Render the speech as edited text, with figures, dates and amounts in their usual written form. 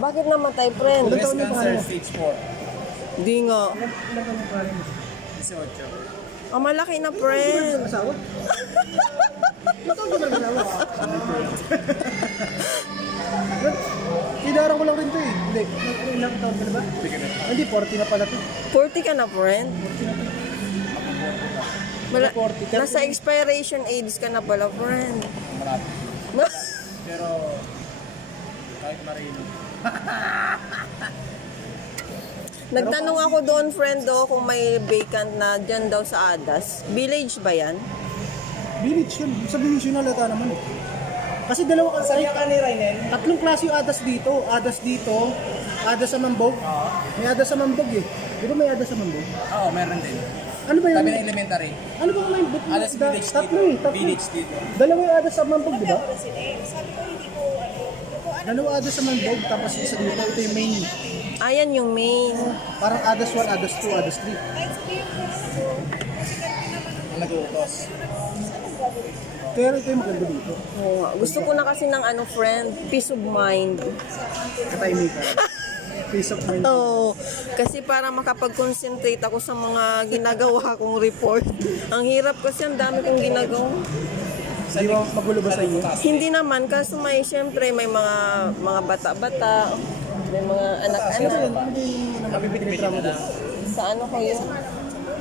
Bakit namatay, friend? Breast cancer stage 4. Di nga. Ilan taon yung pare mo? 18. Ang malaki na, friend. Asawa? Ilan taon ka ba nag-asawa? Kinarang ko lang rin to eh. Hindi. Ilang taon ka na ba? Hindi, 40 na pala to. 40 ka na, friend. Nasa expiration age ka na pala, friend. Marami. Pero, kahit marino. Nagtanong ako doon, friend, kung may vacant na dyan daw sa Adas. Village ba yan? Village yun. Sa village yun nalata naman eh. Kasi dalawa ka Saan ka ni Rainel? tatlong klase yung adas dito. Adas dito, adas sa Mambog. May adas sa Mambog eh. Di ba may adas sa Mambog? Oo, meron din. Ano ba yun? Tabi ng elementary. Ano ba may Alas village dito. Tatlo eh. Tatlo. Village dito. Dalawa yung adas sa Mambog, di ba? Dalawa adas sa Mambog, tapos isa dito. Ito yung main. Ayan yung main. Parang adas 1, adas 2, adas 3. Ang nag-uutos. Pero ito yung maganda dito. Oo nga. Gusto ko na kasi ng friend, peace of mind. Katahimikan. Peace of mind. Oo. Kasi para makapag-concentrate ako sa mga ginagawa kong report. Ang hirap kasi ang dami kong ginagawa. Di ba magulo ba sa inyo? Hindi naman, kasi siyempre may mga bata-bata, may mga anak-anak. Ano ba yun? Ano ba yung pinitra mo doon? Sa ano kayo?